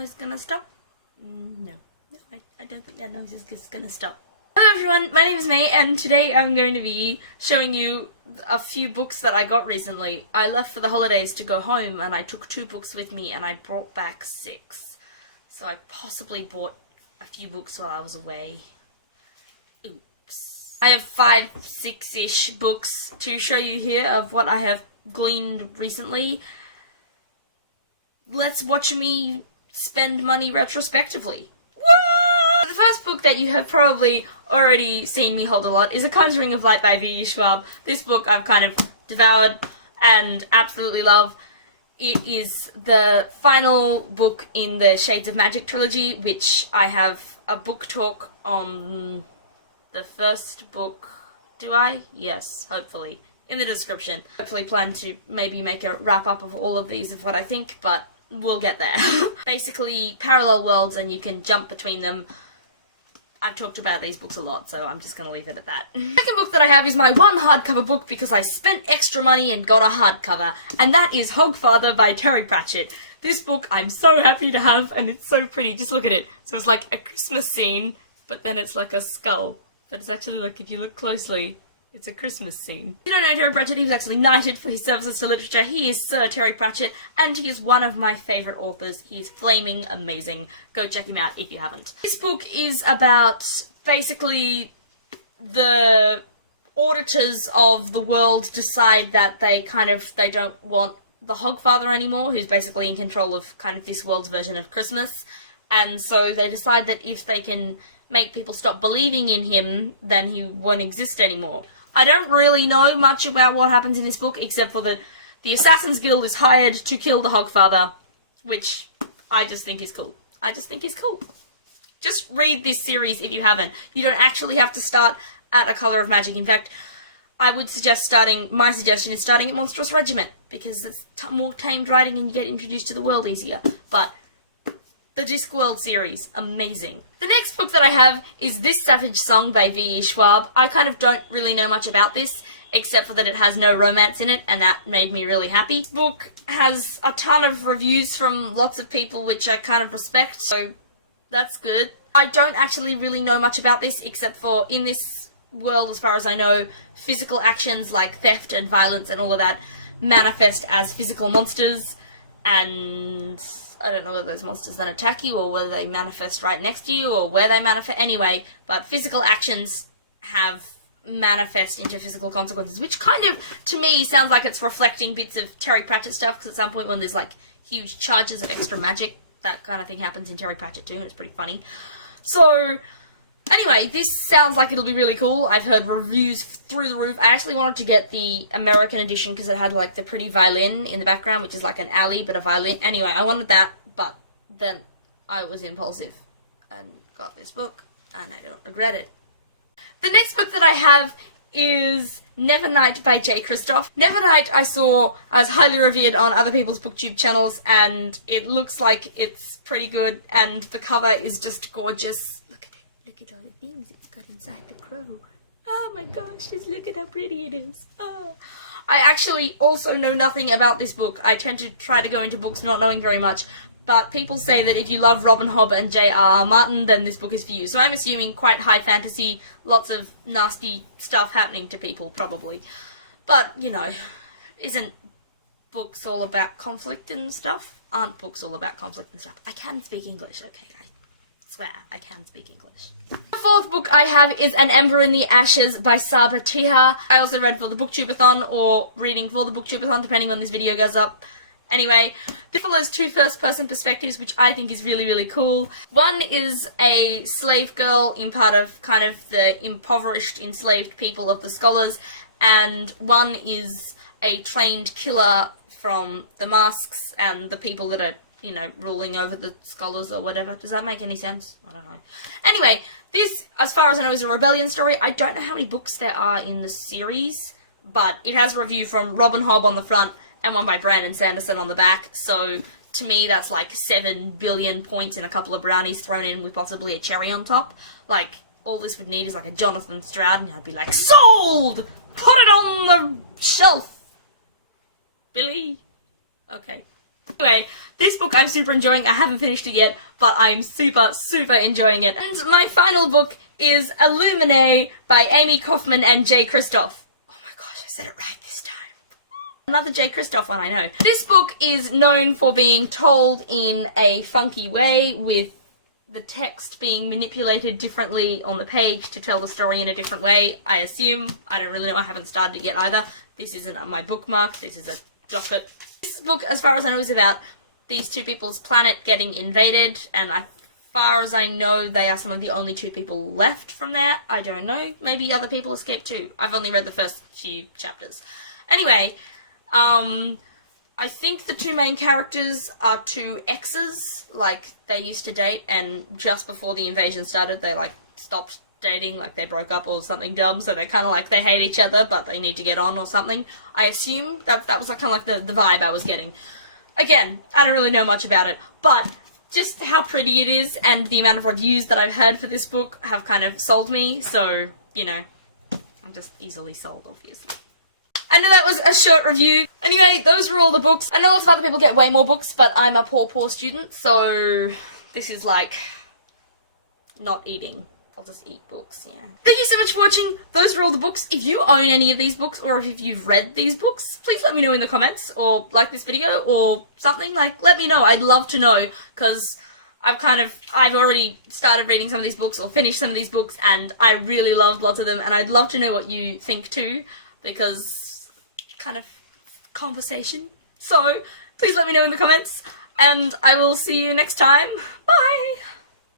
noise gonna stop? No. I don't think that noise is just gonna stop. Hello everyone, my name is May, and today I'm going to be showing you a few books that I got recently. I left for the holidays to go home, and I took 2 books with me, and I brought back 6. So I possibly bought a few books while I was away. Oops. I have 5, 6-ish books to show you here of what I have gleaned recently. Let's watch me spend money retrospectively. The first book that you have probably already seen me hold a lot is A Conjuring of Light by V.E. Schwab. This book I've kind of devoured and absolutely love. It is the final book in the Shades of Magic trilogy, which I have a book talk on the first book. Do I? Yes, hopefully. In the description. Hopefully plan to maybe make a wrap-up of all of these of what I think, but we'll get there. Basically, parallel worlds and you can jump between them. I've talked about these books a lot, so I'm just going to leave it at that. The second book that I have is my one hardcover book because I spent extra money and got a hardcover, and that is Hogfather by Terry Pratchett. This book I'm so happy to have, and it's so pretty. Just look at it. So it's like a Christmas scene, but then it's like a skull. But it's actually, like, if you look closely, it's a Christmas scene. If you don't know Terry Pratchett, he was actually knighted for his services to literature. He is Sir Terry Pratchett, and he is one of my favourite authors. He is flaming amazing. Go check him out if you haven't. This book is about, basically, the auditors of the world decide that they don't want the Hogfather anymore, who's basically in control of kind of this world's version of Christmas, and so they decide that if they can make people stop believing in him, then he won't exist anymore. I don't really know much about what happens in this book, except for the Assassin's Guild is hired to kill the Hogfather, which I just think is cool. I just think is cool. Just read this series if you haven't. You don't actually have to start at A Colour of Magic. In fact, I would suggest my suggestion is starting at Monstrous Regiment, because it's more tamed writing and you get introduced to the world easier. But the Discworld series, amazing. The next book that I have is This Savage Song by V.E. Schwab. I kind of don't really know much about this, except for that it has no romance in it, and that made me really happy. This book has a ton of reviews from lots of people, which I kind of respect, so that's good. I don't actually really know much about this, except for in this world, as far as I know, physical actions like theft and violence and all of that manifest as physical monsters, and I don't know whether those monsters then attack you, or whether they manifest right next to you, or where they manifest. Anyway, but physical actions manifest into physical consequences, which kind of, to me, sounds like it's reflecting bits of Terry Pratchett stuff, because at some point when there's, like, huge charges of extra magic, that kind of thing happens in Terry Pratchett too, and it's pretty funny. So, anyway, this sounds like it'll be really cool. I've heard reviews through the roof. I actually wanted to get the American edition because it had, like, the pretty violin in the background, which is like an alley, but a violin. Anyway, I wanted that, but then I was impulsive and got this book, and I don't regret it. The next book that I have is Nevernight by J. Christoph. Nevernight I saw as highly revered on other people's booktube channels, and it looks like it's pretty good, and the cover is just gorgeous. Look at it. Look at all the things it's got inside the crow. Oh my gosh, just look at how pretty it is. Oh. I actually also know nothing about this book. I tend to try to go into books not knowing very much, but people say that if you love Robin Hobb and J.R.R. Martin, then this book is for you. So I'm assuming quite high fantasy, lots of nasty stuff happening to people, probably. But, you know, isn't books all about conflict and stuff? Aren't books all about conflict and stuff? I can speak English, okay? I swear, I can speak English. The fourth book I have is An Ember in the Ashes by Saba Tiha. I also read for the Booktubeathon, or reading for the Booktubeathon, depending when this video goes up. Anyway, this follows 2 first-person perspectives, which I think is really, really cool. One is a slave girl in part of kind of the impoverished, enslaved people of the scholars, and one is a trained killer from the masks and the people that are, you know, ruling over the scholars or whatever. Does that make any sense? I don't know. Anyway, this, as far as I know, is a rebellion story. I don't know how many books there are in the series, but it has a review from Robin Hobb on the front, and one by Brandon Sanderson on the back, so to me that's like 7 billion points and a couple of brownies thrown in with possibly a cherry on top. Like, all this would need is like a Jonathan Stroud, and I'd be like, sold! Put it on the shelf! Billy? Okay. Anyway, this book I'm super enjoying. I haven't finished it yet, but I'm super enjoying it. And my final book is Illuminae by Amy Kaufman and Jay Kristoff. Oh my gosh, I said it right this time. Another Jay Kristoff one, I know. This book is known for being told in a funky way, with the text being manipulated differently on the page to tell the story in a different way, I assume. I don't really know, I haven't started it yet either. This isn't on my bookmark, this is a docket. This book, as far as I know, is about these two people's planet getting invaded, and as far as I know, they are some of the only two people left from there. I don't know, maybe other people escaped too. I've only read the first few chapters. Anyway, I think the two main characters are two exes, like, they used to date, and just before the invasion started, they, like, stopped dating, like, they broke up or something dumb, so they're kind of like, they hate each other, but they need to get on or something. I assume that was, like, kind of like the vibe I was getting. Again, I don't really know much about it, but just how pretty it is, and the amount of reviews that I've heard for this book have kind of sold me, so, you know, I'm just easily sold, obviously. I know that was a short review. Anyway, those were all the books. I know lots of other people get way more books, but I'm a poor student, so this is like not eating. I'll just eat books, yeah. Thank you so much for watching. Those were all the books. If you own any of these books, or if you've read these books, please let me know in the comments, or like this video, or something. Like, let me know. I'd love to know, because I've already started reading some of these books, or finished some of these books, and I really loved lots of them, and I'd love to know what you think too, because kind of conversation. So, please let me know in the comments, and I will see you next time. Bye!